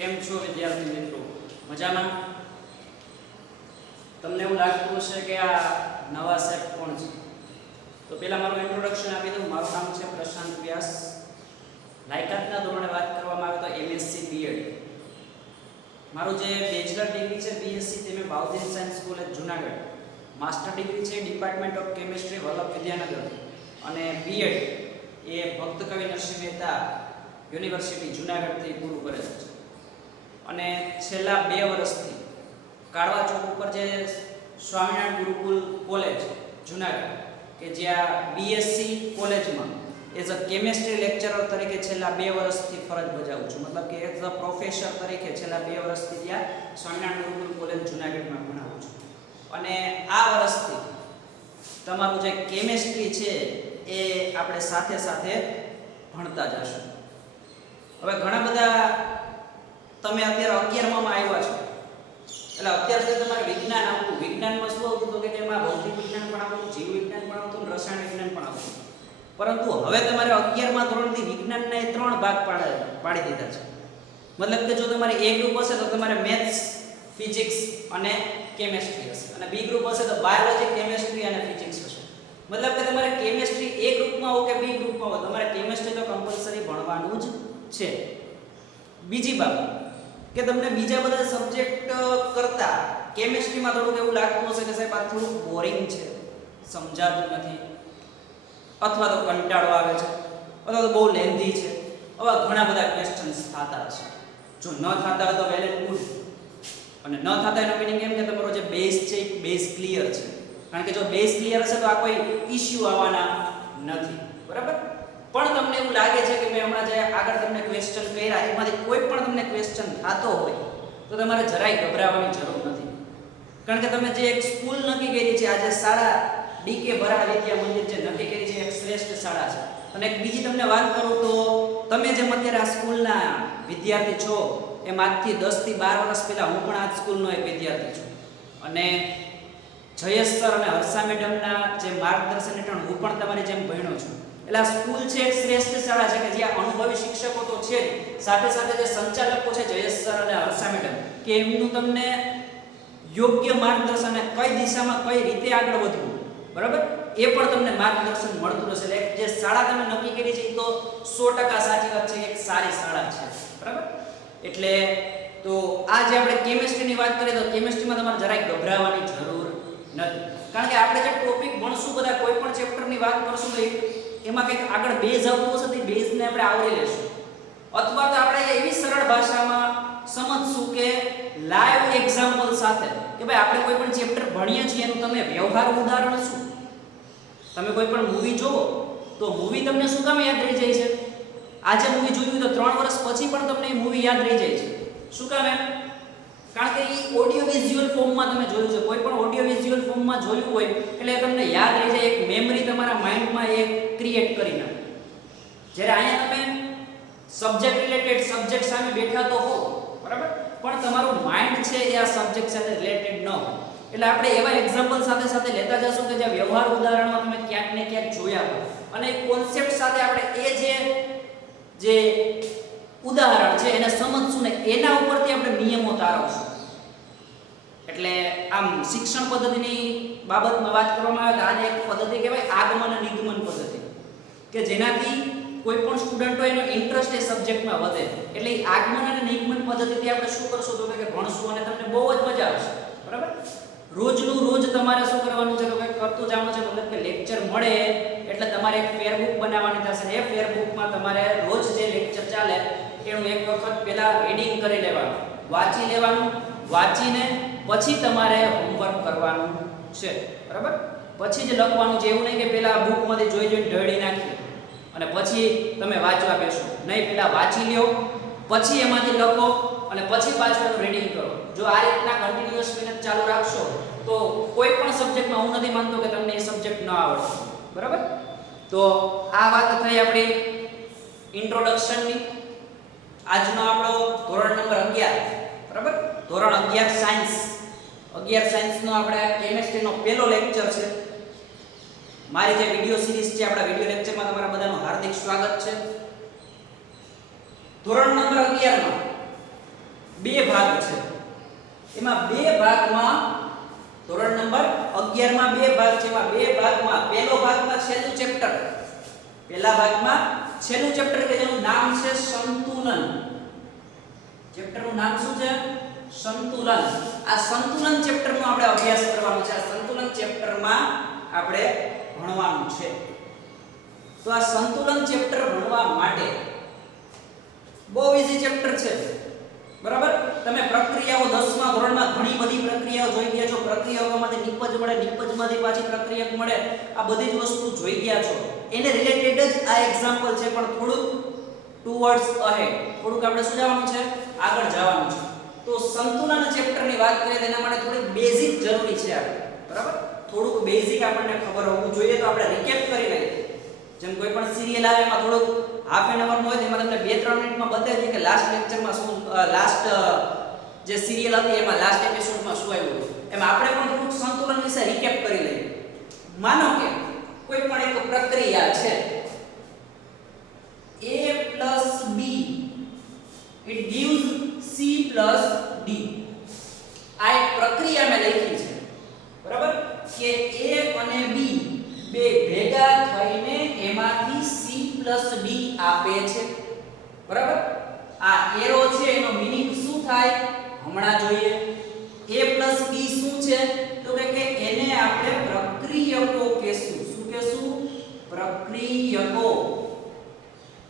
કેમ છો વિદ્યાર્થી મિત્રો? મજામાં? તમને એવું લાગતું હશે કે આ નવા સાહેબ કોણ છે? તો પહેલા મારું ઇન્ટ્રોડક્શન આપી દઉં. મારું નામ છે પ્રશાંત વ્યાસ. લાયકાતના ધોરણે વાત કરવામાં આવે તો એમએસસી બીએડ. મારું જે બેચલર ડિગ્રી છે બીએસસી તે મેં Bahauddin science college Junagadh, master degree છે department of chemistry Vallabh Vidyanagar અને બીએડ એ ભક્ત કવિ નરસિંહ મહેતા યુનિવર્સિટી જુનાગઢથી પૂરું કરેલું છે. અને છેલ્લા 2 વર્ષથી કાળવા ચોક ઉપર જે સ્વામિનારાયણ ગુરુકુલ કોલેજ જુનાગઢ કે જ્યાં બીએસસી કોલેજમાં એઝ અ કેમિસ્ટ્રી લેક્ચરર તરીકે છેલ્લા 2 વર્ષથી ફરજ બજાવું છું. મતલબ કે એઝ અ પ્રોફેસર તરીકે છેલ્લા 2 વર્ષથી ત્યાં સ્વામિનારાયણ ગુરુકુલ કોલેજ જુનાગઢમાં ભણાવું છું. અને આ વર્ષથી તમારું જે કેમિસ્ટ્રી છે એ આપણે સાથે સાથે ભણતા જશું. હવે ઘણા બધા તમે અત્યારે 11માં આવ્યા છો એટલે અત્યાર સુધી તમારે વિજ્ઞાન આવતું. વિજ્ઞાનમાં શું આવતું તો કે એમાં ભૌતિક વિજ્ઞાન પણ આવતું, જીવ વિજ્ઞાન પણ આવતું, રસાયણ વિજ્ઞાન પણ આવતું. પરંતુ હવે તમારે 11મા ધોરણથી વિજ્ઞાનના 3 ભાગ પાડી દીધા છે. મતલબ કે જો તમારે A ગ્રુપ હશે તો તમારે મેથ્સ, ફિઝિક્સ અને કેમિસ્ટ્રી હશે અને B ગ્રુપ હશે તો બાયોલોજી, કેમિસ્ટ્રી અને ફિઝિક્સ હશે. મતલબ કે તમારે કેમિસ્ટ્રી A ગ્રુપમાં હો કે B ગ્રુપમાં હો તમારે કેમિસ્ટ્રી તો કમ્પલસરી ભણવાનું જ છે. બીજી બાબત કે તમને બીજા બધા સબ્જેક્ટ કરતા કેમિસ્ટ્રીમાં થોડુંક એવું લાગતું હશે કે સાહેબ આ થોડુંક બોરિંગ છે, સમજાતું નથી, અથવા તો કંટાળો આવે છે, અથવા તો બહુ લેન્ધી છે. આવા ઘણા બધા ક્વેશ્ચન્સ થતા હશે. જો ન થતા હોય તો વેલ એન્ડ ગુડ. અને ન થતા એનો મીનિંગ એમ કે તમારો જે બેઝ છે એ બેઝ ક્લિયર છે. કારણ કે જો બેઝ ક્લિયર હશે તો આ કોઈ ઇશ્યુ આવવાના નથી. બરાબર? પણ તમને એવું લાગે છે કે મેં હમણાં જે આગળ તમને ક્વેશ્ચન કર્યા એમાંથી કોઈ પણ તમને ક્વેશ્ચન થતો હોય તો તમારે જરાય ગભરાવાની જરૂર નથી. કારણ કે તમે જે એક સ્કૂલ નક્કી કરી છે, આજે શાળા ડીકે ભરાડ વિદ્યા મંદિર જે નક્કી કરી છે એક શ્રેષ્ઠ શાળા છે. અને એક બીજી તમને વાત કરું તો તમે જેમ અત્યારે આ સ્કૂલના વિદ્યાર્થી છો એમ આજથી 10 થી 12 વર્ષ પહેલા હું પણ આ સ્કૂલનો એક વિદ્યાર્થી છું. અને જયેશ સર અને હર્ષા મેડમના જે માર્ગદર્શન હેઠળ હું પણ તમારી જેમ ભણ્યો છું. એટલે આ સ્કૂલ છે એક શ્રેષ્ઠ શાળા છે કે જ્યાં અનુભવી શિક્ષકો તો છે સાથે સાથે જે સંચાલકો છે જયેશ સર અને હર્ષા મેડમ કે એમનું તમને યોગ્ય માર્ગદર્શન અને કઈ દિશામાં કઈ રીતે આગળ વધવું, બરાબર, એ પણ તમને માર્ગદર્શન મળતું રહેશે. એટલે જે શાળા તમે નક્કી કરી છે એ તો 100% સાચી વાત છે, એક સારી શાળા છે. બરાબર? એટલે તો આ જે આપણે કેમિસ્ટ્રીની વાત કરીએ તો કેમિસ્ટ્રીમાં તમારે જરાય ગભરાવાની જરૂર નથી. કારણ કે આપણે જે ટોપિક ભણશું બધા કોઈ પણ ચેપ્ટરની વાત કરશું તો એમાં કંઈક આગળ બેઝ આવતું હશે તો એ બેઝને આપણે આવરી લેશું. અથવા તો આપણે એવી સરળ ભાષામાં સમજશું કે લાઈવ એક્ઝામ્પલ સાથે કે ભાઈ આપણે કોઈ પણ ચેપ્ટર ભણીએ છીએ એનું તમે વ્યવહાર ઉદાહરણ શું. તમે કોઈ પણ મૂવી જોવો તો મૂવી તમને શું કામ યાદ રહી જાય છે? આજે મૂવી જોયું તો 3 વર્ષ પછી પણ તમને એ મૂવી યાદ રહી જાય છે. શું કામ એમ? કારણ કે એ ઓડિયો વિઝ્યુઅલ ફોર્મમાં તમે જોયું છે. કોઈ પણ ઓડિયો વિઝ્યુઅલ ફોર્મમાં જોયું હોય એટલે તમને યાદ રહી જાય, એક મેમરી તમારા માઇન્ડમાં એ ક્રિએટ કરી નાખે. જ્યારે અહીંયા તમે સબ્જેક્ટ રિલેટેડ સબ્જેક્ટ સામે બેઠા તો હો, બરાબર, પણ તમારું માઇન્ડ છે એ આ સબ્જેક્ટ સાથે રિલેટેડ ન હોય. એટલે આપણે એવા એક્ઝામ્પલ સાથે સાથે લેતા જશું કે જે વ્યવહાર ઉદાહરણમાં તમે ક્યાંક ને ક્યાંક જોયા હોય અને કોન્સેપ્ટ સાથે આપણે એ જે ઉદાહરણ છે એને સમજશું ને એના ઉપરથી આપણે નિયમો તારવશું. એટલે આમ શિક્ષણ પદ્ધતિની બાબતમાં વાત કરવામાં આવે તો આને એક પદ્ધતિ કહેવાય આગમન અને નિગમન પદ્ધતિ, કે જેનાથી કોઈ પણ સ્ટુડન્ટ હોય એનો ઇન્ટરેસ્ટ એ સબ્જેક્ટમાં વધે. એટલે આગમન અને નિગમન પદ્ધતિથી આપણે શું કરશું તો કે ભણશું અને તમને બહુ જ મજા આવશે. બરાબર? રોજનું રોજ તમારે શું કરવાનું છે તો કંઈક કરતું જવાનું છે. મતલબ કે લેક્ચર મળે એટલે તમારે એક ફેરબુક બનાવવાની થશે. એ ફેરબુકમાં તમારે રોજ જે લેક્ચર ચાલે એનું એક વખત પહેલા રીડિંગ કરી લેવાનું, વાંચી લેવાનું. વાંચીને પછી તમારે હોમવર્ક કરવાનું છે. બરાબર? પછી જ લખવાનું છે. એવું નહીં કે પહેલા બુકમાંથી જોઈને ઢળી નાખીએ અને પછી તમે વાંચવા બેસો. નહીં, પહેલા વાંચી લ્યો, પછી એમાંથી લખો અને પછી પાછું એનું રીડિંગ કરો. જો આ રીતના કન્ટિન્યુઅસ મહેનત ચાલુ રાખશો તો કોઈ પણ સબ્જેક્ટમાં હું નથી માનતો કે તમને એ સબ્જેક્ટ ન આવડે. બરાબર? તો આ વાત થઈ આપણી ઇન્ટ્રોડક્શનની. આજનો આપણો ધોરણ નંબર 11, બરાબર, ધોરણ 11 સાયન્સ. 11 સાયન્સનો આપણે કેમિસ્ટ્રીનો પહેલો લેક્ચર છે. મારી જે વિડિયો સિરીઝ છે આપણા વિડિયો લેક્ચરમાં તમારા બધાનું હાર્દિક સ્વાગત છે. ધોરણ નંબર 11માં બે ભાગ છે. એમાં બે ભાગમાં ધોરણ નંબર 11 માં બે ભાગ છે. એમાં બે ભાગમાં પહેલો ભાગમાં છેલ્લું ચેપ્ટર, પહેલા ભાગમાં છેલ્લું ચેપ્ટર કે જેનું નામ છે સંતુલન. ચેપ્ટરનું નામ શું છે? સંતુલન. આ સંતુલન ચેપ્ટરનો આપણે અભ્યાસ કરવાનો છે. આ સંતુલન ચેપ્ટરમાં આપણે ભણવાનું છે. તો આ સંતુલન ચેપ્ટર ભણવા માટે બહુ ઈઝી ચેપ્ટર છે. બરાબર? તમે પ્રક્રિયાઓ 10મા ધોરણમાં ઘણી બધી પ્રક્રિયાઓ જોઈ ગયા છો. પ્રક્રિયાઓમાંથી નિપજ મળે, નિપજમાંથી પાછી પ્રક્રિયક મળે. આ બધી જ વસ્તુ જોઈ ગયા છો. એને રિલેટેડ જ આ એક્ઝામ્પલ છે, પણ થોડુંક ટુવર્ડ્સ અહેડ, થોડુંક આપણે શું જવાનું છે? આગળ જવાનું છે. તો સંતુલન ચેપ્ટરની વાત કરીએ તેના માટે થોડીક બેઝિક જરૂરી છે આપણે. બરાબર? થોડુંક બેઝિક આપણને ખબર હોવું જોઈએ. તો આપણે રિકેપ કરી લઈએ. જેમ કોઈ પણ સિરિયલ આવે એમાં થોડુંક હાફ એન અવરનો હોય તેમાં તમને 2-3 મિનિટમાં બતાવી દઈએ કે લાસ્ટ લેક્ચરમાં શું, લાસ્ટ જે સિરિયલ હતી એમાં લાસ્ટ એપિસોડમાં શું આવ્યું હતું. એમ આપણે પણ થોડુંક સંતુલન વિશે રિકેપ કરી લઈએ. માનો કે કોઈ પણ એક પ્રક્રિયા છે a + b it gives c + d. આ એક પ્રક્રિયા મેં લખી છે. બરાબર? કે a અને b બે ભેગા થઈને એમાંથી c + d આપે છે. બરાબર? આ એરો છે એનો મીનિંગ શું થાય હમણાં જોઈએ. a + b શું છે? તો કે એને આપણે પ્રક્રિયકો કહેશું. શું કહેશું? પ્રક્રિયકો.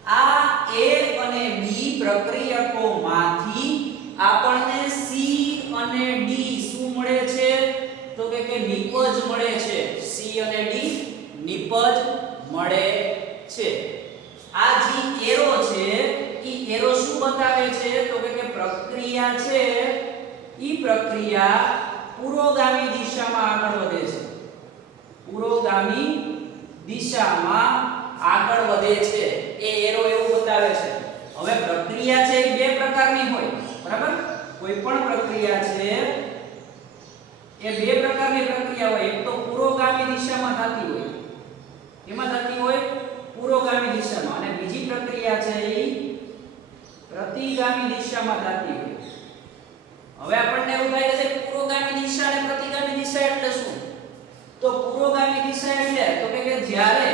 આ a અને b પ્રક્રિયકોમાંથી આપણને c અને d શું મળે છે? તો કે નિપજ મળે છે. c અને d નિપજ મળે છે. આ જે એરો છે ઈ એરો શું બતાવે છે? તો કે પ્રક્રિયા છે ઈ પ્રક્રિયા પુરોગામી દિશામાં આગળ વધે છે. પુરોગામી દિશામાં આગળ વધે છે. એ એરો એવું બતાવે છે. હવે પ્રક્રિયા છે એ બે પ્રકારની હોય. બરાબર? કોઈ પણ પ્રક્રિયા છે એ બે પ્રકારની પ્રક્રિયા હોય. એક તો પુરોગામી દિશામાં થતી હોય. એમાં થતી હોય પુરોગામી દિશામાં, અને બીજી પ્રક્રિયા છે એ પ્રતિગામી દિશામાં થતી હોય. હવે આપણને એવું થાય છે પુરોગામી દિશા અને પ્રતિગામી દિશા એટલે શું? તો પુરોગામી દિશા એટલે તો કે જ્યારે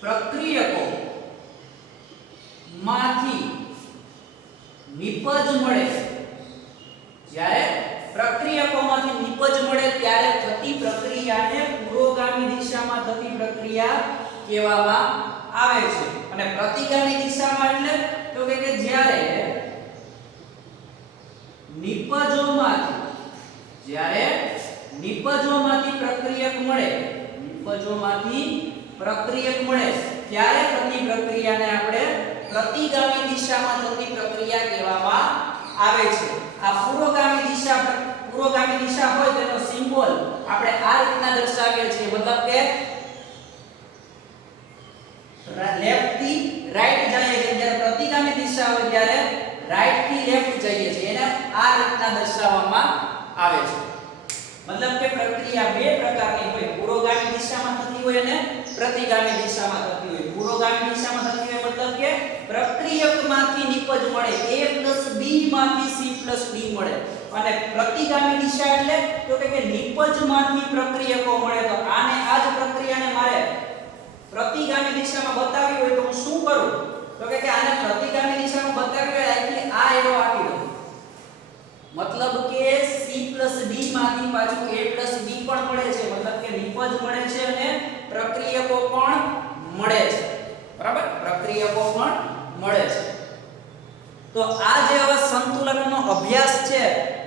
પ્રક્રિયકો માંથી નિપજ મળે, જ્યારે પ્રક્રિયકોમાંથી નિપજ મળે ત્યારે થતી પ્રક્રિયાને પુરોગામી દિશામાં થતી પ્રક્રિયા કહેવામાં આવે છે. અને પ્રતિગામી દિશામાં એટલે તો કે જ્યારે નિપજોમાંથી પ્રક્રિયક મળે, નિપજોમાંથી પ્રક્રિયક મળે ત્યારે થતી પ્રક્રિયાને આપણે પ્રતિગામી દિશામાં થતી પ્રક્રિયા કહેવામાં આવે છે. આ પુરોગામી દિશા હોય તેનો સિમ્બોલ આપણે આ રીતના દર્શાવીએ છીએ. મતલબ કે લેફ્ટ થી રાઈટ જઈએ છીએ. જ્યારે પ્રતિગામી દિશા હોય ત્યારે રાઈટ થી લેફ્ટ જઈએ છીએ. એને આ રીતના દર્શાવવામાં આવે છે. મતલબ કે પ્રક્રિયા બે પ્રકારની હોય. પુરોગામી દિશામાં થતી હોય અને પ્રતિગામી દિશામાં થતી હોય. પુરોગામી દિશામાં થતી હોય મતલબ કે પ્રક્રિયકમાંથી નિપજ મળે, a + b માંથી c + d મળે. અને પ્રતિગામી દિશા એટલે તો કે નિપજમાંથી પ્રક્રિયકો મળે. તો આને આ જ પ્રક્રિયાને મારે પ્રતિગામી દિશામાં બતાવી હોય તો હું શું કરું? તો કે આને પ્રતિગામી દિશામાં બતાવી હોય એટલે આ એરો આપી દઉં. મતલબ કે c + d માંથી પાછું a + b પણ મળે છે. મતલબ કે નિપજ મળે છે અને પ્રક્રિયકો પણ મળે છે. બરાબર? પ્રક્રિયકો પણ મળે છે. તો આ જે હવે સંતુલનનો અભ્યાસ છે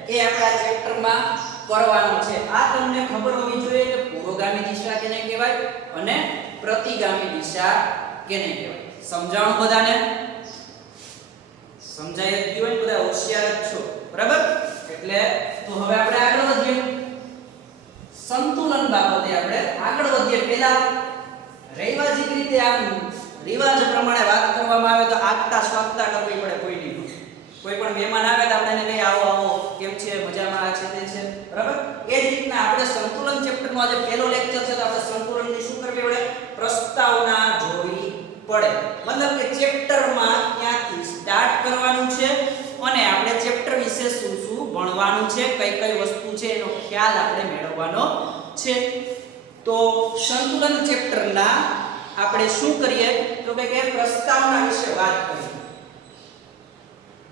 એ આપણા ચેપ્ટરમાં કરવાનો છે. આ તમને ખબર હોવી જોઈએ કે પુરોગામી દિશા કેને કહેવાય અને પ્રતિગામી દિશા કેને કહેવાય. સમજાણું બધાને? સમજાય જ હોય ને? બધા હોશિયાર જ છો. બરાબર? એટલે તો હવે આપણે આગળ વધીએ. સંતુલન બાબતે આપણે આગળ વધીએ. પહેલા રૈવાજીક રીતે આમ રિવાજ પ્રમાણે વાત કરવામાં આવે તો આગતા સ્વાગતા કરવી પડે કોઈની. કોઈ પણ મહેમાન આવે તો આપણે એને કહીએ આવો આવો, કેમ છે, મજામાં, આ છે તે છે. બરાબર? એ જ રીતના આપણે સંતુલન ચેપ્ટરનો આજે પહેલો લેક્ચર છે તો આપણે સંતુલનની શું કરવી પડે? પ્રસ્તાવના જોવી પડે. મતલબ કે ચેપ્ટરમાં ક્યાંથી સ્ટાર્ટ કરવાનું છે ભણવાનું છે, કઈ કઈ વસ્તુ છે એનો ખ્યાલ આપણે મેળવવાનો છે. તો સંતુલન ચેપ્ટરના આપણે શું કરીએ તો કે પ્રસ્તાવના વિશે વાત કરીએ.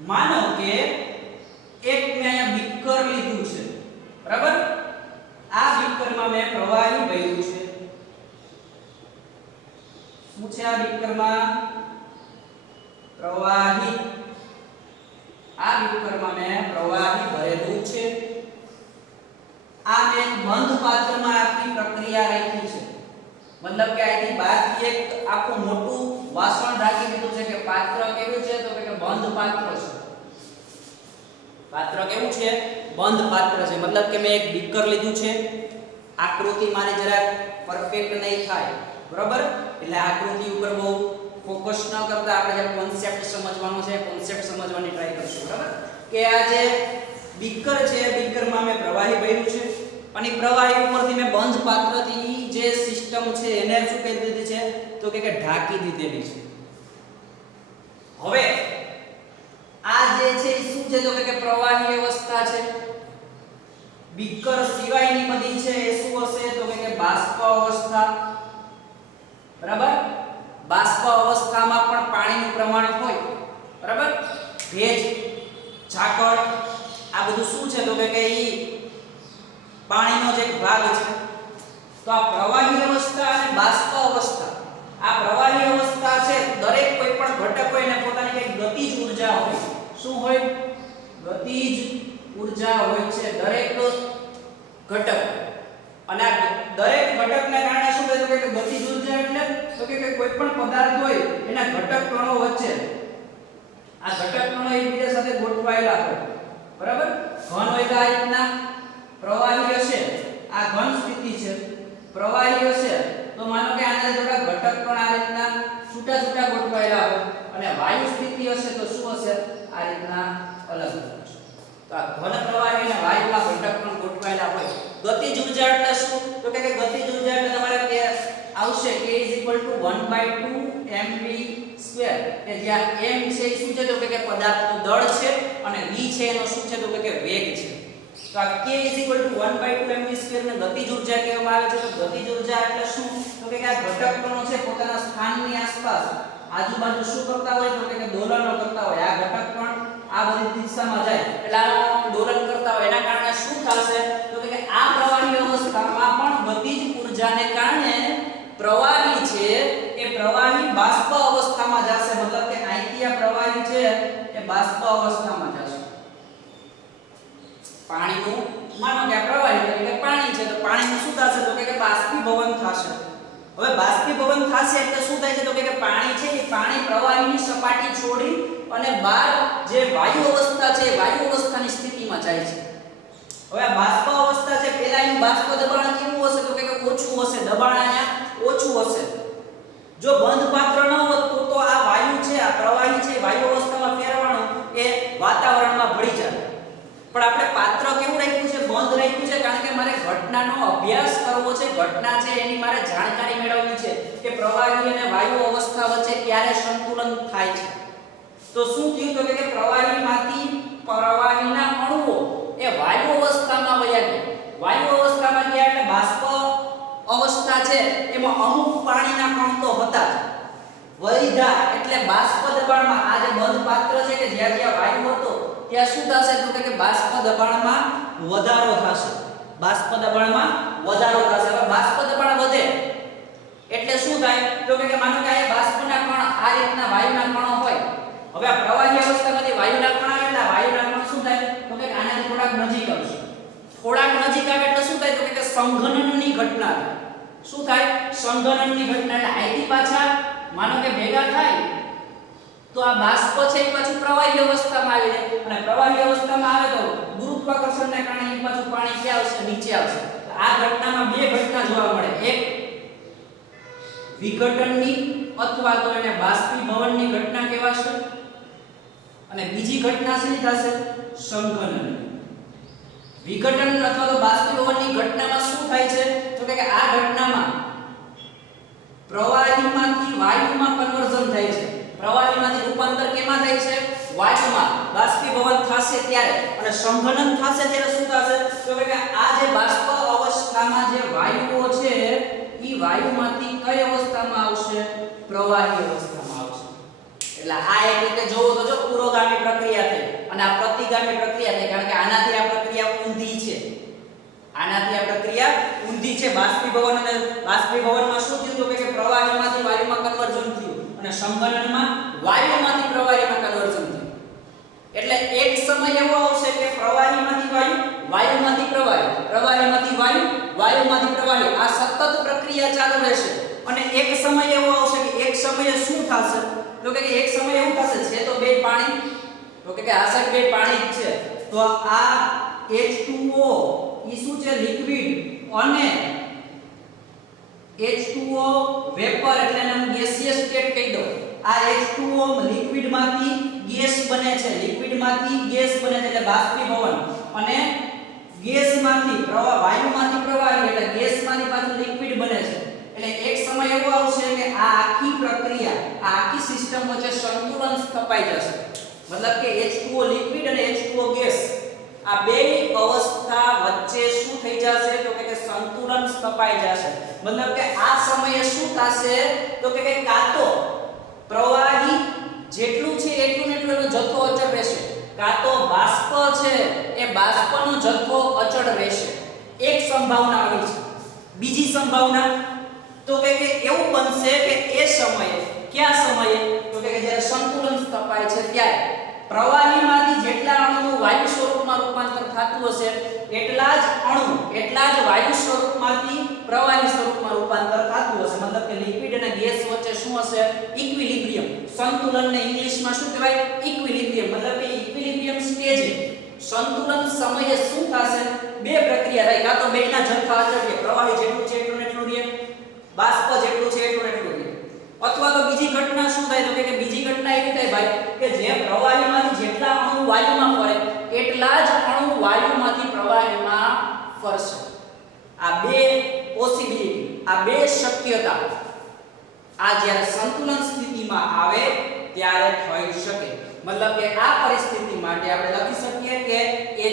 માનો કે એક મેં અહીંયા બીકર લીધું છે, બરાબર? આ બીકરમાં મેં પ્રવાહી ભર્યું છે. શું છે આ બીકરમાં? પ્રવાહી. આ બીકરમાં મેં પ્રવાહી ભરેલું છે. આ મેં બંધ પાત્રમાં આખી પ્રક્રિયા રાખી છે, મતલબ કે આથી બહારથી એક આખું મોટું વાસણ રાખી દીધું છે કે પાત્ર કેવું છે તો કે બંધ પાત્ર છે. પાત્ર કેવું છે? બંધ પાત્ર છે. મતલબ કે મેં એક બીકર લીધું છે. આકૃતિ મારી જરાક પરફેક્ટ નહીં થાય, બરાબર? એટલે આકૃતિ ઉપર બહુ ફોકસ ન કરતા આપણે જે કોન્સેપ્ટ સમજવાનો છે, કોન્સેપ્ટ સમજવાની ટ્રાય કરશું, બરાબર? કે આ જે બીકર છે, બીકરમાં મેં પ્રવાહી ભર્યું છે અને પ્રવાહી ઉપરથી મેં બંધ પાત્રથી જે સિસ્ટમ છે એને શું કરી દીધી છે તો કે ઢાંકી દીધેલી છે. હવે આ જે છે એ શું છે તો કે પ્રવાહી અવસ્થા છે. બીકર સિવાયની બધી છે એ શું હશે તો કે બાષ્પ અવસ્થા, બરાબર? બાષ્પ અવસ્થામાં પણ પાણીનું પ્રમાણ હોય, બરાબર? ભેજ, ઝાકળ, આ બધું શું છે તો કે ઈ પાણીનો જે ભાગ છે. તો આ પ્રવાહી અવસ્થા અને બાષ્પ અવસ્થા, આ પ્રવાહી અવસ્થા છે દરેક કોઈ પણ ઘટક હોય એને પોતાની કઈ ગતિજ ઊર્જા હોય. શું હોય? ગતિજ ઊર્જા હોય છે દરેક ઘટક. અને આ દરેક ઘટકને કારણે શું થાય તો કે ગતિજ ઊર્જા એટલે તો કે કોઈ પણ પદાર્થ હોય એના ઘટક કણો વચ્ચે આ ઘટક કણો એકબીજા સાથે ગોઠવાયેલા હોય, બરાબર? ઘન હોય તો આ રીતના પ્રવાહી હશે, આ ઘન સ્થિતિ છે. પ્રવાહી હશે તો માનો કે આના થોડા ઘટક પણ આ રીતના છૂટા છૂટા ગોઠવાયેલા હોય, અને વાયુ સ્થિતિ હશે તો શું હશે? આ રીતના અલગ અલગ. તો આ ઘન પ્રવાહી અને વાયુના ઘટક પણ ગોઠવાયેલા હોય. ગતિજ ઊર્જા એટલે શું તો કે ગતિજ ઊર્જા એટલે તમારે કે આવશે k = 1/2 mv², કે જ્યાં m છે એ શું છે તો કે પદાર્થનું દળ છે અને v છે એનો શું છે તો કે વેગ છે. તો આ k = 1/2 mv² ને ગતિજ ઊર્જા કહેવામાં આવે છે. તો ગતિજ ઊર્જા એટલે શું તો કે આ ઘટક કણો છે પોતાના સ્થાનની આસપાસ આજુબાજુ શું કરતા હોય તો કે દોલનો કરતા હોય. આ ઘટક પણ આ બધી દિશામાં જાય એટલે આ દોલન કરતા હોય, એના કારણે શું થશે તો કે આ પ્રવાહી અવસ્થામાં પણ ગતિજ ઊર્જાને કારણે પ્રવાહી છે એ પ્રવાહી બાષ્પ અવસ્થામાં જશે. મતલબ કે અહીંથી આ પ્રવાહી છે એ બાષ્પ અવસ્થામાં જશે. પાણીનું માનો કે આ પ્રવાહી એટલે પાણી છે તો પાણીનું શું થશે તો કે બાષ્પીભવન થશે. હવે બાષ્પીભવન થશે એટલે શું થાય છે તો કે પાણી છે એ પાણી પ્રવાહીની સપાટી છોડી અને બહાર જે વાયુ અવસ્થા છે વાયુ અવસ્થાની સ્થિતિમાં જાય છે. હવે આ બાષ્પ અવસ્થા છે પહેલા એનું બાષ્પ દબાણ કેવું હશે તો કે ઓછું હશે, દબાણ અહીંયા ઓછું હશે. જો બંધ પાત્ર ન હોત તો આ વાયુ છે, આ પ્રવાહી છે વાયુ અવસ્થામાં ફેરવાનું એ વાતાવરણમાં ભળી જાય. પણ આપણે પાત્ર કેવું રાખ્યું છે? બંધ રાખ્યું છે કારણ કે મારે ઘટનાનો અભ્યાસ કરવો છે, ઘટના છે એની મારે જાણકારી મેળવવી છે કે પ્રવાહી અને વાયુ અવસ્થા વચ્ચે ક્યારે સંતુલન થાય છે. તો શું થયું તો કે પ્રવાહીમાંથી પ્રવાહીના અણુઓ એ વાયુ અવસ્થામાં વયા ગયા. વાયુ અવસ્થામાં ગયા એટલે બાષ્પ અવસ્થા છે એમાં અમુક પાણીના કણ તો હતા જ. વૈધા એટલે બાષ્પ દબાણમાં આ જે બંધ પાત્ર છે કે જ્યાં જ્યાં વાયુ હતો ત્યાં શું થશે તો કે બાષ્પ દબાણમાં વધારો થશે. બાષ્પ દબાણમાં વધારો થશે. હવે બાષ્પ દબાણ વધે એટલે શું થાય તો કે માનો કે આ બાષ્પના કણ આ રીતના વાયુના કણો હોય. હવે આ પ્રવાહી અવસ્થામાંથી વાયુના કણ આવે એટલે વાયુના કણ શું થાય તો કે આનાથી થોડાક નજીક આવશે. થોડાક નજીક આવે એટલે શું થાય તો કે સંઘનનની ઘટના થાય. શું થાય? સંઘનનની ઘટના. એટલે આઈથી પાછા માનો કે ભેગા થાય તો આ બાષ્પ છે એ પાછું પ્રવાહી અવસ્થામાં આવી જાય અને પ્રવાહી અવસ્થામાં આવે તો ગુરુત્વાકર્ષણને કારણે એ પાછું પાણી ક્યાં આવશે? નીચે આવશે. આ ઘટનામાં બે ઘટના જોવા મળે. એક વિઘટનની અથવા તો એને બાષ્પીભવનની ઘટના કહેવાશે અને બીજી ઘટના શેની થશે? સંઘનન. વિઘટન અથવા તો બાષ્પીભવનની ઘટનામાં શું થાય છે તો કે આ ઘટનામાં પ્રવાહીમાંથી વાયુમાં કન્વર્ઝન થાય છે. પ્રવાહીમાંથી રૂપાંતર કેમ કેમાં થાય છે? વાયુમાં બાષ્પીભવન થશે ત્યારે, અને સંઘનન થશે ત્યારે શું થશે? તો કે આ જે બાષ્પ અવસ્થામાં જે વાયુઓ છે ઈ વાયુમાંથી કઈ અવસ્થામાં આવશે? પ્રવાહી અવસ્થામાં આવશે. એટલે આ એક રીતે જોવો તો જો પુરોગામી પ્રક્રિયા થઈ અને આ પ્રતિગામી પ્રક્રિયા થઈ, કારણ કે આનાથી આ પ્રક્રિયા ઊંધી છે. આનાથી આ પ્રક્રિયા ઊંધી છે. બાષ્પીભવન અને બાષ્પીભવનમાં શું થયું? તો કે પ્રવાહીમાંથી વાયુમાં કન્વર્ઝન થયું અને સંઘનનમાં વાયુમાંથી પ્રવાહીમાં કન્વર્ઝન થયું. એટલે એક સમય એવો આવશે કે પ્રવાહીમાંથી વાયુ, વાયુમાંથી પ્રવાહી, પ્રવાહીમાંથી વાયુ, વાયુમાંથી પ્રવાહી, આ સતત પ્રક્રિયા ચાલુ રહેશે. અને એક સમય એવો આવશે કે એક સમયે શું થશે? તો કે એક સમય એવું થશે છે તો બે પાણી, તો કે આ સાઈડ બે પાણી જ છે, તો આ H2O ઈ શું છે? લિક્વિડ, અને H2O વેપર એટલે એને હું ગેસિયસ સ્ટેટ કહી દઉં. આ H2O લિક્વિડમાંથી ગેસ બને છે, લિક્વિડમાંથી ગેસ બને છે એટલે બાષ્પીભવન, અને ગેસમાંથી પ્રવાહ, વાયુમાંથી પ્રવાહી એટલે ગેસમાંથી પાછું લિક્વિડ બને છે. એટલે એક સમય એવો આવશે કે આ આખી પ્રક્રિયા, આ આખી સિસ્ટમ વચ્ચે સંતુલન સ્થપાઈ જશે. મતલબ કે H2O લિક્વિડ અને H2O ગેસ, આ બે અવસ્થા વચ્ચે શું થઈ જશે? તો કે સંતુલન સ્થપાઈ જશે. મતલબ કે આ સમયે શું થશે? તો કે કાં તો પ્રવાહી જેટલું છે એટલું ને એટલું એનો જથ્થો અચળ રહેશે, કાં તો બાષ્પ છે એ બાષ્પનો જથ્થો અચળ રહેશે. એક સંભાવના આવી છે. બીજી સંભાવના તો કે એવું બનશે કે એ સમયે, કયા સમયે? તો કે જ્યારે સંતુલન સ્થપાય છે ત્યારે પ્રવાહીમાંથી જેટલા અણુનું વાયુ સ્વરૂપમાં રૂપાંતર થતું હશે એટલા જ અણુ, એટલા જ વાયુ સ્વરૂપમાંથી પ્રવાહી સ્વરૂપમાં રૂપાંતર થતું હશે. મતલબ કે લિક્વિડ અને ગેસ વચ્ચે શું હશે? ઇક્વિલિબ્રિયમ. સંતુલનને ઇંગ્લિશમાં શું કહેવાય? ઇક્વિલિબ્રિયમ. મતલબ કે ઇક્વિલિબ્રિયમ સ્ટેજ, સંતુલન સમયે શું થશે? બે પ્રક્રિયા થાય, કાં તો બેના જથ્થા અચળ રહે, પ્રવાહી જેટલું છે એટલું ને એટલું રહે, બાષ્પ જેટલું છે એટલું ને એટલું રહે. અથવા તો બીજી ઘટના શું થાય? તો કે બીજી ઘટના એવી થાય ભાઈ કે જે પ્રવાહીમાંથી જેટલા અણુ વાયુમાં ફરે એટલા જ અણુ વાયુમાંથી પ્રવાહીમાં ફરશે. આ બે પોસિબિલિટી, આ બે શક્યતા આ જ્યારે સંતુલન સ્થિતિમાં આવે ત્યારે થઈ શકે. મતલબ કે આ પરિસ્થિતિ માટે આપણે લખી શકીએ કે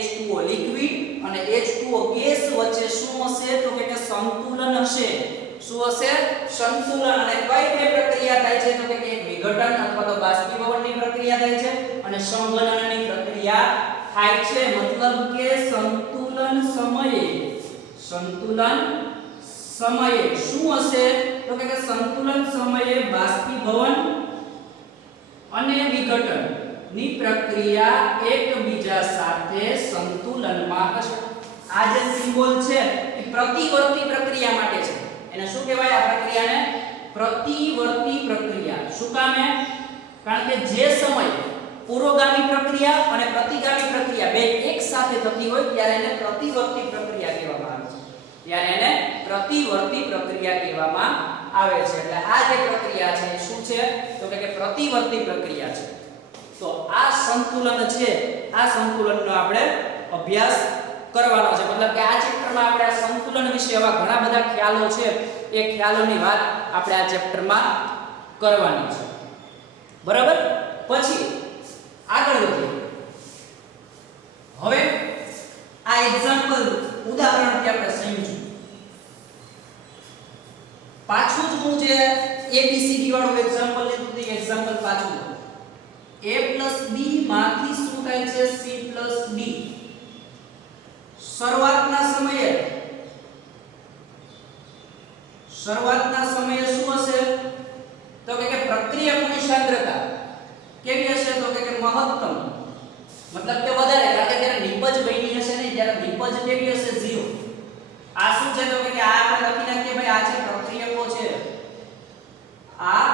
H2O લિક્વિડ અને H2O ગેસ વચ્ચે શું હશે? તો કે સંતુલન હશે. શું હશે? સંતુલન. અને કઈ બે પ્રક્રિયા થાય છે? તો કે એક વિઘટન અથવા તો બાષ્પીભવનની પ્રક્રિયા થાય છે અને સંઘનનની પ્રક્રિયા થાય છે. મતલબ કે સંતુલન સમયે શું હશે? તો કે સંતુલન સમયે બાષ્પીભવન અને વિઘટન ની પ્રક્રિયા એકબીજા સાથે સંતુલનમાં હશે. આ જે સિમ્બોલ છે એ પ્રતિવર્તી પ્રક્રિયા માટે છે. એને શું કહેવાય? આ પ્રક્રિયાને પ્રતિવર્તી પ્રક્રિયા. શું કામે? કારણ કે જે સમય પુરોગામી પ્રક્રિયા અને પ્રતિગામી પ્રક્રિયા બે એક સાથે થતી હોય ત્યારે એને પ્રતિવર્તી પ્રક્રિયા કહેવામાં આવે છે. ત્યારે એને પ્રતિવર્તી પ્રક્રિયા કહેવામાં આવે છે. એટલે આ જે પ્રક્રિયા છે એ શું છે? તો કે પ્રતિવર્તી પ્રક્રિયા છે. તો આ સંતુલન છે, આ સંતુલનનો આપણે અભ્યાસ કરવાનો છે. મતલબ કે આ ચેપ્ટરમાં આપણે આ સંતુલન વિશે એવા ઘણા બધા ખ્યાલો છે, એ ખ્યાલોની વાત આપણે આ ચેપ્ટરમાં કરવાની છે. બરાબર? પછી આગળ વધીએ. હવે આ એક્ઝામ્પલ ઉદાહરણથી આપણે સમજીશું. પાછું જ હું જે ABCD વાળું એક્ઝામ્પલ લીધું તે એક્ઝામ્પલ પાછું A + B માંથી શું થાય છે? C + D. શરૂઆતના સમયે શું હશે? તો કે પ્રક્રિયકોની સાંદ્રતા કેવી હશે? તો કે મહત્તમ. મતલબ કે વધારે, કારણ કે જ્યારે નિપજ બની હશે ને ત્યારે નિપજ કેવી હશે? 0. આ શું છે? તો કે આ આપણે લખી નાખીએ ભાઈ, આ છે પ્રક્રિયકો છે, આ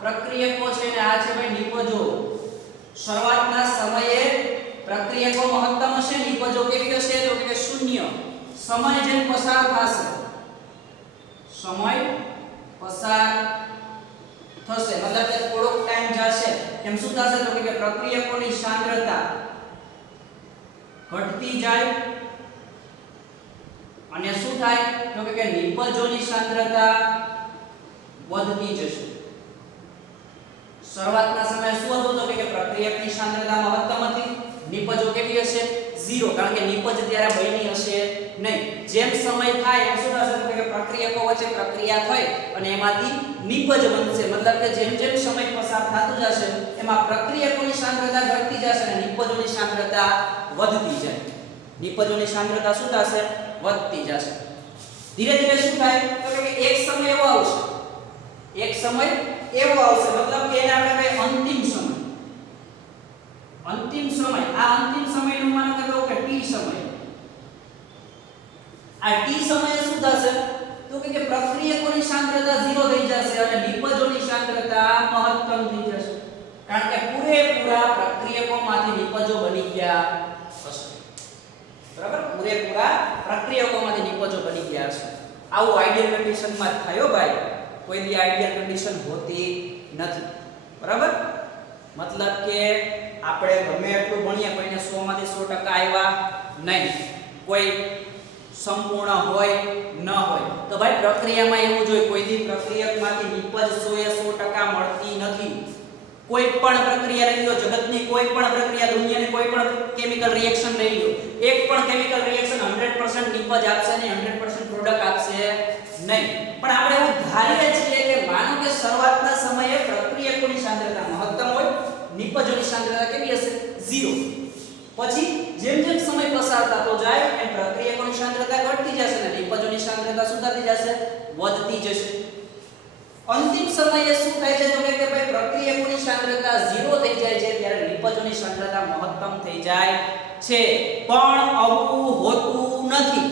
પ્રક્રિયકો છે ને આ છે ભાઈ નિપજો. શરૂઆતના સમયે પ્રક્રિયકો મહત્તમ હશે, નિપજો કેવી હશે? તો કે 0. સમય જેમ પસાર થશે, સમય પસાર થશે મતલબ કે થોડોક ટાઈમ જશે એમ શું થશે? તો કે પ્રક્રિયકોની સાંદ્રતા ઘટતી જાય અને શું થાય? તો કે નિપજોની સાંદ્રતા વધતી જશે. શરૂઆતના સમયે શું હતું? તો કે પ્રક્રિયકોની સાંદ્રતા મહત્તમ હતી, નિપજો કેટલી હશે 0, કારણ કે નિપજ ત્યારે બની હશે નહીં. જેમ સમય થાય એમ શું થશે તો કે પ્રક્રિયકો વચ્ચે પ્રક્રિયા થઈ અને એમાંથી નિપજ બનશે. મતલબ કે જેમ જેમ સમય પસાર થતો જશે એમાં પ્રક્રિયકોની સાંદ્રતા ઘટતી જશે અને નિપજોની સાંદ્રતા વધતી જાય. નિપજોની સાંદ્રતા શું થશે? વધતી જશે. ધીરે ધીરે શું થાય તો કે એક સમય એવો આવશે, એક સમય એવો આવશે મતલબ કે એને આપણે કહે અંતિમ સમય. અંતિમ સમય, આ અંતિમ સમયનું માનો કે કહો કે ટી સમય. આ ટી સમયે શું થશે તો કે પ્રક્રિયકોની સાંદ્રતા 0 થઈ જશે અને નિપજોની સાંદ્રતા મહત્તમ થઈ જશે, કારણ કે પૂરેપૂરા પ્રક્રિયકોમાંથી નિપજો બની ગયા હશે. બરાબર, પૂરેપૂરા પ્રક્રિયકોમાંથી નિપજો બની ગયા હશે. આવું આઈડિયલ કન્ડિશનમાં થયો ભાઈ, કોઈ દી આઈડિયલ કન્ડિશન હોતી નથી. બરાબર, મતલબ કે આપણે ગમે એટલું ભણીએ કોઈને 100 માંથી 100% આવ્યા નહીં, કોઈ સંપૂર્ણ હોય ન હોય તો ભાઈ પ્રક્રિયામાં એવું જોઈએ કોઈ દી પ્રક્રિયકમાંથી નિપજ 100% મળતી નથી. કોઈ પણ પ્રક્રિયા લઈ લો, જગતની કોઈ પણ પ્રક્રિયા, દુનિયાની કોઈ પણ કેમિકલ રિએક્શન લઈ લો, એક પણ કેમિકલ રિએક્શન 100% નિપજ આપશે નહીં, 100% પ્રોડક્ટ આપશે નહીં. પણ આપણે એવું ધારીએ છીએ કે માનો કે શરૂઆતના સમયે પ્રક્રિયકોની સાંદ્રતા મહત્તમ હોય, નિપજોની સાંદ્રતા કેટલી હશે 0. પછી જેમ જેમ સમય પસાર થતો જાય એમ પ્રક્રિયકોની સાંદ્રતા ઘટતી જશે અને નિપજોની સાંદ્રતા શું થતી જશે? વધતી જશે. અંતિમ સમયે શું થાય છે તો કે ભાઈ પ્રક્રિયકોની સાંદ્રતા 0 થઈ જાય છે ત્યારે નિપજોની સાંદ્રતા મહત્તમ થઈ જાય છે. પણ આવું હોતું નથી.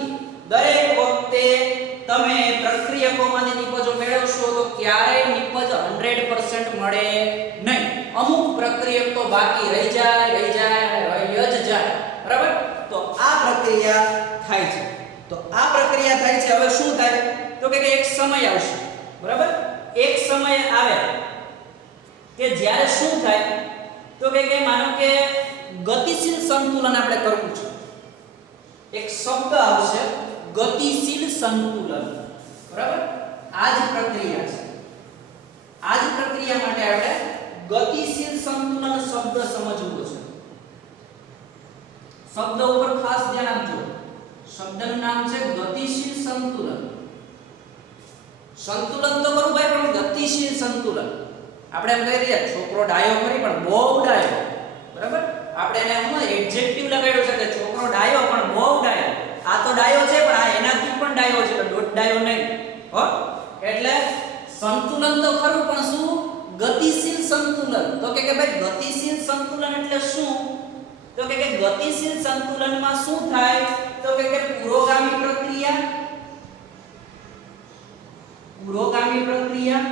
દરેક વખતે તમે પ્રક્રિયકોમાંથી નિપજો મેળવશો તો ક્યારેય નિપજ 100% મળે નહીં. અમુક પ્રક્રિયક તો બાકી રહી જાય અને રહી જ જાય. બરાબર, તો આ પ્રક્રિયા થાય છે. તો આ પ્રક્રિયા થાય છે. હવે શું થાય તો કે એક સમય આવશે. બરાબર, એક સમય આવે કે જ્યારે શું થાય તો કે માનો કે ગતિશીલ સંતુલન આપણે કરવું છે. એક શબ્દ આવશે ગતિશીલ સંતુલન. બરાબર, આ જ પ્રક્રિયા છે. આ જ પ્રક્રિયા માટે આપણે ગતિશીલ સંતુલન શબ્દ સમજવો છે. શબ્દ ઉપર ખાસ ધ્યાન આપજો. શબ્દનું નામ છે ગતિશીલ સંતુલન. સંતુલન તો કરું ભાઈ પણ ગતિશીલ સંતુલન. આપણે એમ કહી દઈએ છોકરો ડાયો કરી પણ બહુ ડાયો. બરાબર, આપણે એને હું એડજેક્ટિવ લગાડ્યો છે કે છોકરો ડાયો પણ બહુ ડાયો. આ તો ડાયો છે પણ આ એનાથી પણ ડાયો છે, દોઢ ડાયો નહીં હો. એટલે સંતુલન તો ખરું પણ શું? ગતિશીલ સંતુલન. તો કે ભાઈ ગતિશીલ સંતુલન એટલે શું? તો કે ગતિશીલ સંતુલનમાં શું થાય તો કે પુરોગામી પ્રક્રિયા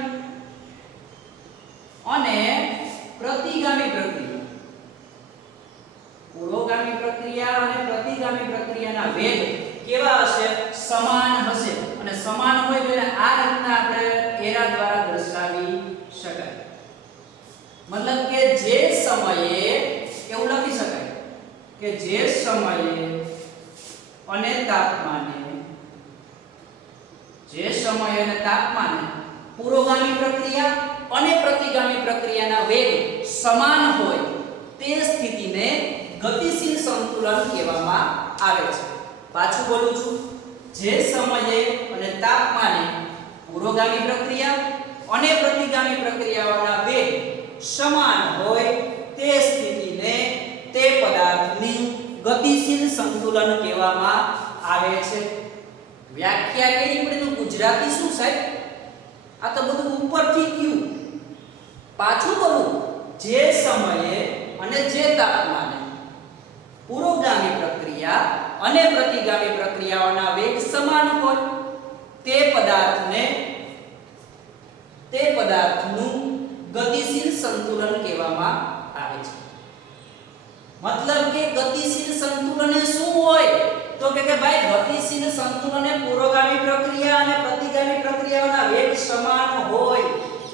અને પ્રતિગામી પ્રક્રિયા. પુરોગામી પ્રક્રિયા અને પ્રતિગામી પ્રક્રિયાના વેગ કેવા હશે? સમાન હશે. અને સમાન હોય તો એને આ રીતના આપણે એરા દ્વારા દર્શાવી શકાય. મતલબ કે જે સમયે એવું લખી શકાય કે જે સમયે અને તાપમાને પુરોગામી પ્રક્રિયા અને પ્રતિગામી પ્રક્રિયાના વેગ સમાન હોય તે સ્થિતિને ગતિશીલ સંતુલન કહેવામાં આવે છે. પાછું બોલું છું, જે સમયે અને તાપમાને પુરોગામી પ્રક્રિયા અને પ્રતિગામી પ્રક્રિયાઓના વેગ સમાન હોય તે સ્થિતિને તે પદાર્થની ગતિશીલ સંતુલન કહેવામાં આવે છે. વ્યાખ્યા કેવી પડે તો ગુજરાતી શું સાહેબ? આ તો બધું ઉપરથી કયું. પાછું બોલું, જે સમયે અને જે તાપમાને પુરોગામી પ્રક્રિયા અને પ્રતિગામી પ્રક્રિયાઓના વેગ સમાન હોય તે પદાર્થનું ગતિશીલ સંતુલન કહેવામાં આવે છે. મતલબ કે ગતિશીલ સંતુલન એ શું હોય તો કે ભાઈ ગતિશીલ સંતુલન એ પુરોગામી પ્રક્રિયા અને પ્રતિગામી પ્રક્રિયાઓના વેગ સમાન હોય.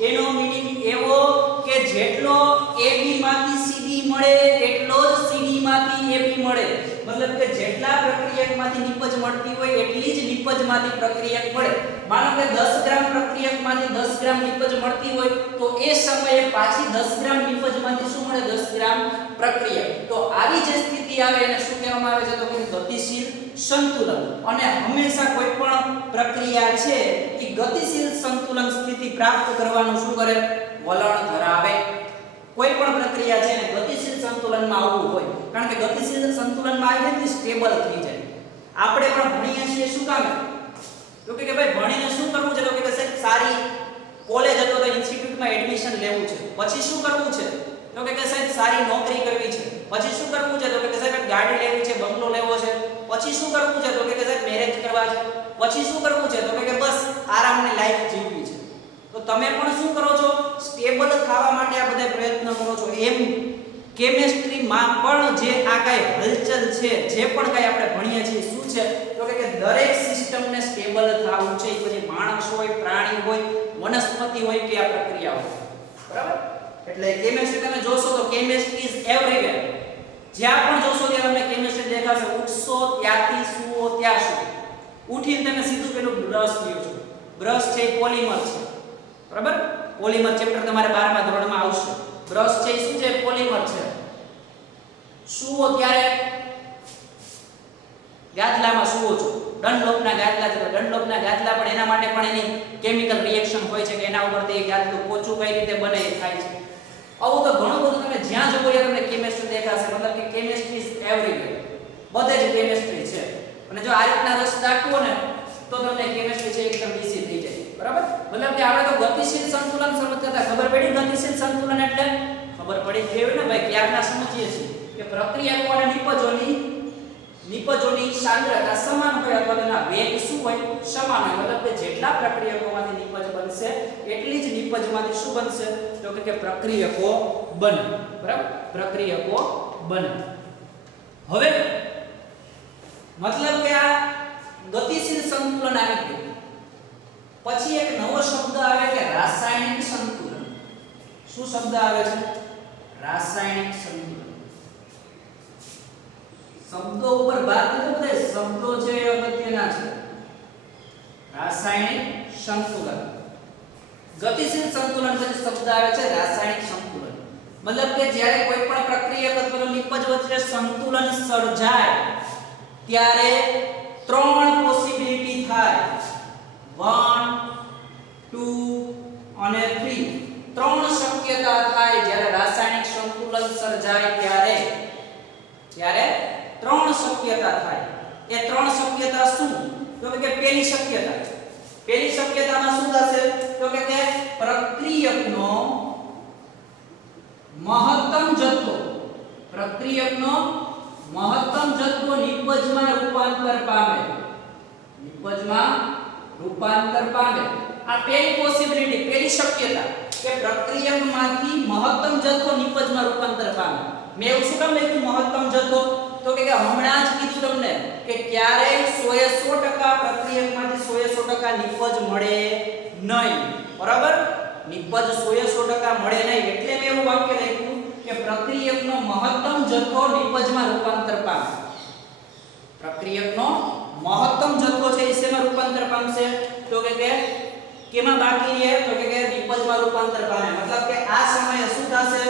એનો મીનિંગ એવો કે જેટલો AB માંથી CD મળે એટલો જ CD માંથી AB મળે. મતલબ કે જેટલા પ્રક્રિયકમાંથી નિપજ મળતી હોય એટલી જ નિપજમાંથી પ્રક્રિયક મળે. માનો કે 10 ગ્રામ પ્રક્રિયકમાંથી 10 ગ્રામ નિપજ મળતી હોય તો એ સમયે પાછી 10 ગ્રામ નિપજમાંથી શું મળે? 10 ગ્રામ પ્રક્રિયા. તો આવી જે સ્થિતિ આવે એને શું કહેવામાં આવે છે? તો કે ગતિશીલ સંતુલન. અને હંમેશા કોઈ પણ પ્રક્રિયા છે એ ગતિશીલ સંતુલન સ્થિતિ પ્રાપ્ત કરવાનું શું કરે? વલણ ધરાવે. કોઈ પણ પ્રક્રિયા છે ને ગતિશીલ સંતુલનમાં આવવું હોય, કારણ કે ગતિશીલ સંતુલનમાં આવી જાય તો સ્ટેબલ થઈ જાય. આપણે પણ ભણીએ છીએ શું કામ? તો કે ભાઈ ભણીને શું કરવું છે? તો કે સાહેબ સારી કોલેજ અથવા તો ઇન્સ્ટિટ્યૂટમાં એડમિશન લેવું છે. પછી શું કરવું છે? તો કે સાહેબ સારી નોકરી કરવી છે. પછી શું કરવું છે? તો કે સાહેબ ગાડી લેવી છે, બંગલો લેવો છે. પછી શું કરવું છે? તો કે સાહેબ મેરેજ કરવા છે. પછી શું કરવું છે? તો કે બસ આરામની લાઈફ જીવવી છે. તો તમે પણ શું કરો છો? સ્ટેબલ થવા માટે આ બધા પ્રયત્ન કરો છો. એમ કેમેસ્ટ્રીમાં પણ જે આ કઈ હલચલ છે, જે પણ કઈ આપણે ભણીએ છીએ શું છે? તો કે દરેક સિસ્ટમને સ્ટેબલ થવું છે. પછી માણસ હોય, પ્રાણી હોય, વનસ્પતિ હોય કે આ પ્રક્રિયા હોય. બરાબર? એટલે કેમેસ્ટ્રી તમે જોશો તો કેમેસ્ટ્રી ઇઝ એવરીવેર. જ્યાં પણ જોશો ત્યાં તમને કેમેસ્ટ્રી દેખાશે. ઉઠશો ત્યાંથી સુવો ત્યાં સુધી. ઉઠીને તમે સીધું પેલું બ્રશ લ્યો છો. બ્રશ છે એ પોલિમર છે. બરાબર? પોલિમર ચેપ્ટર તમારે 12મા ધોરણમાં આવશે. બ્રશ છે એ શું છે? પોલિમર છે. સુવો ત્યારે ગાદલામાં સુવો છો. ડનલોપના ગાદલા છે તો ડનલોપના ગાદલા પણ એના માટે પણ એની કેમિકલ રિએક્શન હોય છે કે એના ઉપરથી એ ગાદલું પોચું કઈ રીતે બને એ થાય છે. આવું તો ઘણું બધું તમે જ્યાં જોવો ત્યાં તમને કેમેસ્ટ્રી દેખાશે. મતલબ કે કેમેસ્ટ્રી ઇઝ એવરીવેર. બધે જ કેમેસ્ટ્રી છે. અને જો આ રીતના રસ દાખવો ને તો તમને કેમેસ્ટ્રી છે એકદમ ઈઝી થઈ જાય. બરાબર? મતલબ કે આપણે તો ગતિશીલ સંતુલન સમજતા હતા. ખબર પડી ગતિશીલ સંતુલન એટલે? ખબર પડી ગઈ ને ભાઈ. ક્યારના સમજીએ છીએ કે પ્રક્રિયાઓ અને નિપજોની સાંદ્રતા સમાન હોય અથવા તેના વેગ શું હોય? સમાન હોય. મતલબ કે જેટલા પ્રક્રિયકોમાંથી નિપજ બનશે એટલી જ નિપજમાંથી શું બનશે? તો કે પ્રક્રિયકો બને. બરાબર? પ્રક્રિયકો બને. હવે મતલબ કે આ ગતિશીલ સંતુલન આવી ગયું. પછી એક નવો શબ્દ આવે કે રાસાયણિક સંતુલન. શું શબ્દ આવે છે? રાસાયણિક સંતુલન. શબ્દો ઉપર વાત નથી બધા શબ્દો છે એ અગત્યના છે. રાસાયણિક સંતુલન. ગતિશીલ સંતુલન પછી શબ્દ આવે છે રાસાયણિક સંતુલન. મતલબ કે જ્યારે કોઈ પણ પ્રક્રિયક અથવા નિપજ વચ્ચે સંતુલન સર્જાય ત્યારે ત્રણ પોસિબિલિટી થાય. 1 2 અને 3. ત્રણ શક્યતા થાય જ્યારે રાસાયણિક સંતુલન સર્જાય ત્યારે ત્રણ શક્યતા થાય. એ ત્રણ શક્યતા શું? તો કે પહેલી શક્યતામાં શું થશે? તો કે પ્રક્રિયકનો મહત્તમ જથ્થો નિપજમાં રૂપાંતર પામે. આ પહેલી પોસિબિલિટી, પહેલી શક્યતા કે પ્રક્રિયકમાંથી મહત્તમ જથ્થો નિપજમાં રૂપાંતર પામે. મેં એવું શું કામ લખ્યું મહત્તમ જથ્થો? તો કે હમણાં જ કીધું તમને કે ક્યારેય 100% પ્રક્રિયકમાંથી 100% નિપજ મળે નહીં. બરાબર? નિપજ 100% મળે નહીં એટલે મેં એવું વાક્ય લખ્યું કે પ્રક્રિયકનો મહત્તમ જથ્થો નિપજમાં રૂપાંતર પામે. પ્રક્રિયકનો મહત્તમ જથ્થો છે એ શેમાં રૂપાંતર પામશે? તો કે કેમાં બાકી રહે? તો કે નિપજમાં રૂપાંતર પામે. મતલબ કે આ સમયે શું થશે?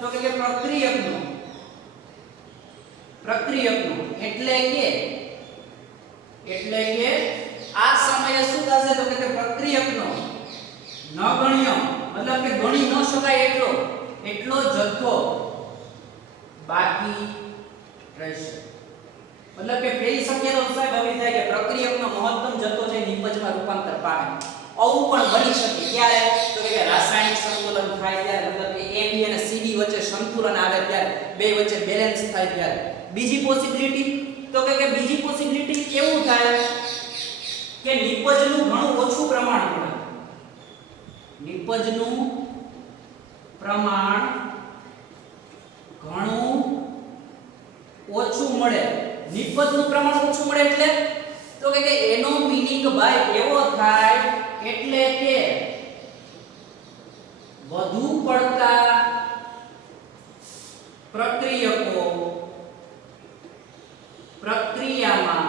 તો કે પ્રક્રિયકનો એટલે કે આ સમયે શું થશે? તો કે પ્રક્રિયકનો નગણ્ય, મતલબ કે ગણી ન શકાય એટલો જથ્થો બાકી રહેશે. મતલબ કે પહેલી શક્યતા સાહેબ આવી થાય કે પ્રક્રિયકનો મહત્તમ જથ્થો છે નિપજમાં રૂપાંતર પામે. આવું પણ બની શકે. ક્યારે? તો કે રાસાયણિક સંતુલન થાય ત્યારે. મતલબ કે AB અને CD વચ્ચે સંતુલન આવે ત્યારે, બે વચ્ચે બેલેન્સ થાય ત્યારે. બીજી પોસિબિલિટી તો કે બીજી પોસિબિલિટી કેવું થાય કે નિપજનું ઘણું ઓછું પ્રમાણ મળે. નિપજનું પ્રમાણ ઘણું ઓછું મળે. નિપજનું પ્રમાણ ઓછું મળે એટલે તો કે એનો મીનિંગ ભાઈ એવો થાય એટલે કે વધુ પડતા પ્રક્રિયકો પ્રક્રિયામાં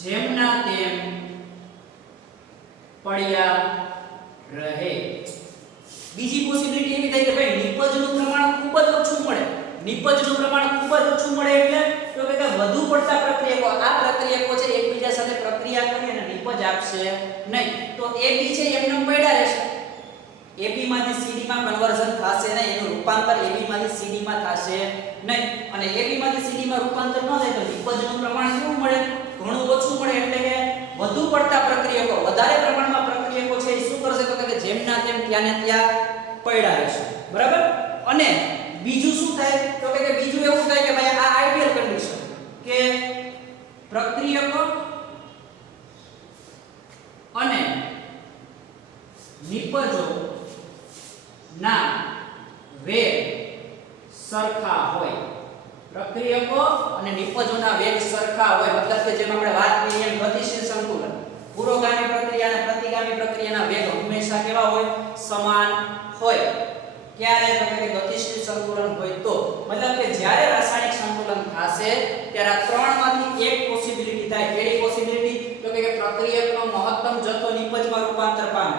જેમના તેમ પડ્યા રહે. બીજી પોસિબિલિટી એવી થાય કે ભાઈ નિપજનું પ્રમાણ નિપજનું પ્રમાણ ખૂબ જ ઓછું મળે એટલે તો કે વધુ પડતા પ્રક્રિયકો આ પ્રક્રિયકો છે એકબીજા સાથે પ્રક્રિયા કરી અને નિપજ આપશે નહીં. તો AB છે એમને પડ્યા રહેશે. AB માંથી CD માં કન્વર્ઝન થશે નહીં, એનું રૂપાંતર AB માંથી CD માં થશે નહીં. અને AB માંથી CD માં રૂપાંતર ન થાય તો નિપજનું પ્રમાણ કેવું મળે? ઘણું ઓછું મળે. એટલે કે વધુ પડતા પ્રક્રિયકો, વધારે પ્રમાણમાં પ્રક્રિયકો છે એ શું કરશે તો કે જેમના તેમ ત્યાં ને ત્યાં પડ્યા રહેશે. બરાબર? અને બીજું શું થાય તો કે બીજું એવું થાય કે ભાઈ આ આઈડિયલ કન્ડિશન કે પ્રક્રિયકો અને નિપજો ના વેગ સરખા હોય. પ્રક્રિયકો અને નિપજોના વેગ સરખા હોય મતલબ કે જેમ આપણે વાત કરી એમ ગતિશીલ સંતુલન, પુરોગામી પ્રક્રિયા અને પ્રતિગામી પ્રક્રિયાના વેગ હંમેશા કેવા હોય? સમાન હોય. ક્યારે તો કે ગતિશીલ સંતુલન હોય તો મતલબ કે જ્યારે રાસાયણિક સંતુલન થશે ત્યારે આ ત્રણમાંથી એક પોસિબિલિટી થાય. કેવી પોસિબિલિટી તો કે પ્રક્રિયકનો મહત્તમ જથ્થો નિપજમાં રૂપાંતર પામે,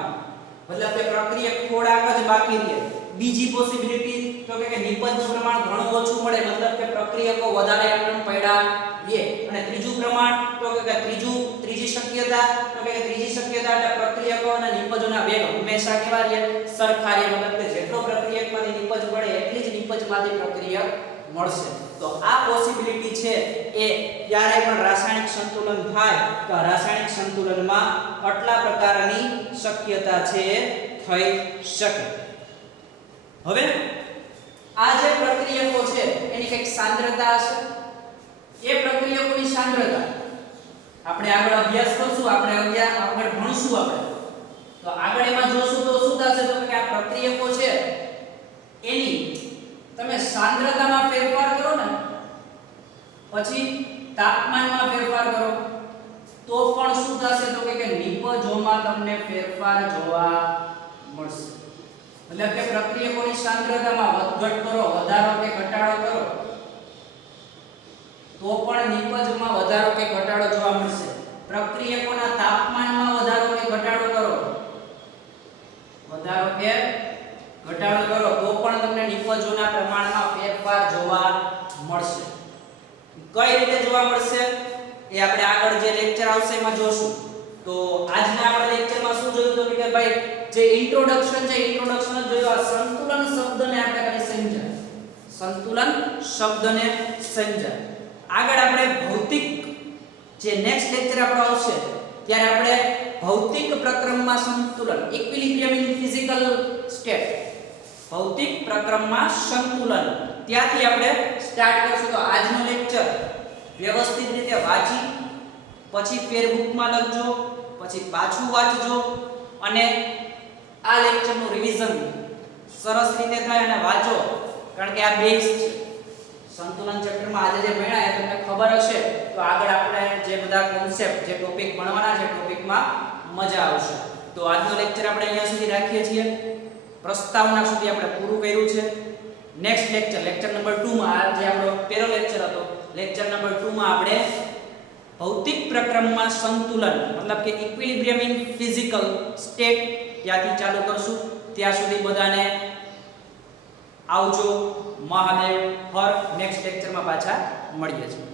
મતલબ કે પ્રક્રિયક થોડાક જ બાકી રહે. બીજી પોસિબિલિટી તો કે નિપજનું પ્રમાણ ઘણું ઓછું મળે, મતલબ કે પ્રક્રિયકો વધારે એમનેમ પડ્યા રહે. અને ત્રીજું પ્રમાણ તો કે ત્રીજી શક્યતા તો કે ત્રીજી શક્યતા એટલે પ્રક્રિયકો અને નિપજોના વેગ હંમેશા કેવા રહે? સરખા રહે. મતલબ કે જેટલો પ્રક્રિયકમાંથી નિપજ મળે એટલી જ નિપજમાંથી પ્રક્રિયક મળશે. તો આ પોસિબિલિટી છે એ જ્યારે પણ રાસાયણિક સંતુલન થાય તો રાસાયણિક સંતુલનમાં આટલા પ્રકારની શક્યતા છે થઈ શકે. હવે આ જે પ્રક્રિયકો છે એની કઈક સાંદ્રતા હશે. એ પ્રક્રિયકોની સાંદ્રતા આપણે આગળ અભ્યાસ કરશું, આપણે આગળ ભણશું. આપણે તો આગળ એમાં જોશું તો શું થશે તો કે આ પ્રક્રિયકો છે એની તમે સાંદ્રતામાં ફેરફાર કરો ને પછી તાપમાનમાં ફેરફાર કરો તો પણ શું થશે તો કે નિપજોમાં તમને ફેરફાર જોવા મળશે. મતલબ કે પ્રક્રિયકોની સાંદ્રતામાં વધઘટ કરો, વધારો કે ઘટાડો કરો તો પણ નિપજમાં વધારો કે ઘટાડો જોવા મળશે. પ્રક્રિયકોના તાપમાનમાં વધારો કે ઘટાડો કરો, વધારો કે ઘટાડો કરો તો પણ તમને નિપજોના પ્રમાણમાં ફેરફાર જોવા મળશે. કઈ રીતે જોવા મળશે એ આપણે આગળ જે લેક્ચર આવશે એમાં જોશું. તો આજના આપણા લેક્ચરમાં શું જોયું તો કે ભાઈ જે ઇન્ટ્રોડક્શન છે ઇન્ટ્રોડક્શન જ જોયું. આ સંતુલન શબ્દને આપણે ખાલી સમજાય, સંતુલન શબ્દને સમજાય. આગળ આપણે ભૌતિક જે નેક્સ્ટ લેક્ચર આપણો આવશે ત્યારે આપણે ભૌતિક પ્રક્રમમાં સંતુલન, ઇક્વિલિબ્રિયમ ઇન ફિઝિકલ સ્ટેટ, ભૌતિક પ્રક્રમમાં સંતુલન ત્યાંથી આપણે સ્ટાર્ટ કરશું. તો આજનો લેક્ચર વ્યવસ્થિત રીતે વાંચી પછી ફેરબુકમાં લખજો, પછી પાછું વાંચજો અને આ લેક્ચરનું રિવિઝન સરસ રીતે થાય અને વાંચો. કારણ કે આ બેઝ છે સંતુલન ચેપ્ટરમાં. આજે જે ભણ્યા એ તમને ખબર હશે તો આગળ આપણે જે બધા કોન્સેપ્ટ જે ટોપિક ભણવાના છે ટોપિકમાં મજા આવશે. તો આજનો લેક્ચર આપણે અહીંયા સુધી રાખીએ છીએ. પ્રસ્તાવના સુધી આપણે પૂરું કર્યું છે. નેક્સ્ટ લેક્ચર નંબર 2 માં આ જે આપણો પહેલો લેક્ચર હતો લેક્ચર નંબર 2 માં આપણે ભૌતિક પ્રક્રમમાં સંતુલન મતલબ કે ઇક્વિલિબ્રિયમ ઇન ફિઝિકલ સ્ટેટ ત્યાંથી ચાલુ કરશું. ત્યાં સુધી બધાને આવજો. મહાદેવ. હર નેક્સ્ટ લેક્ચરમાં પાછા મળીએ છીએ.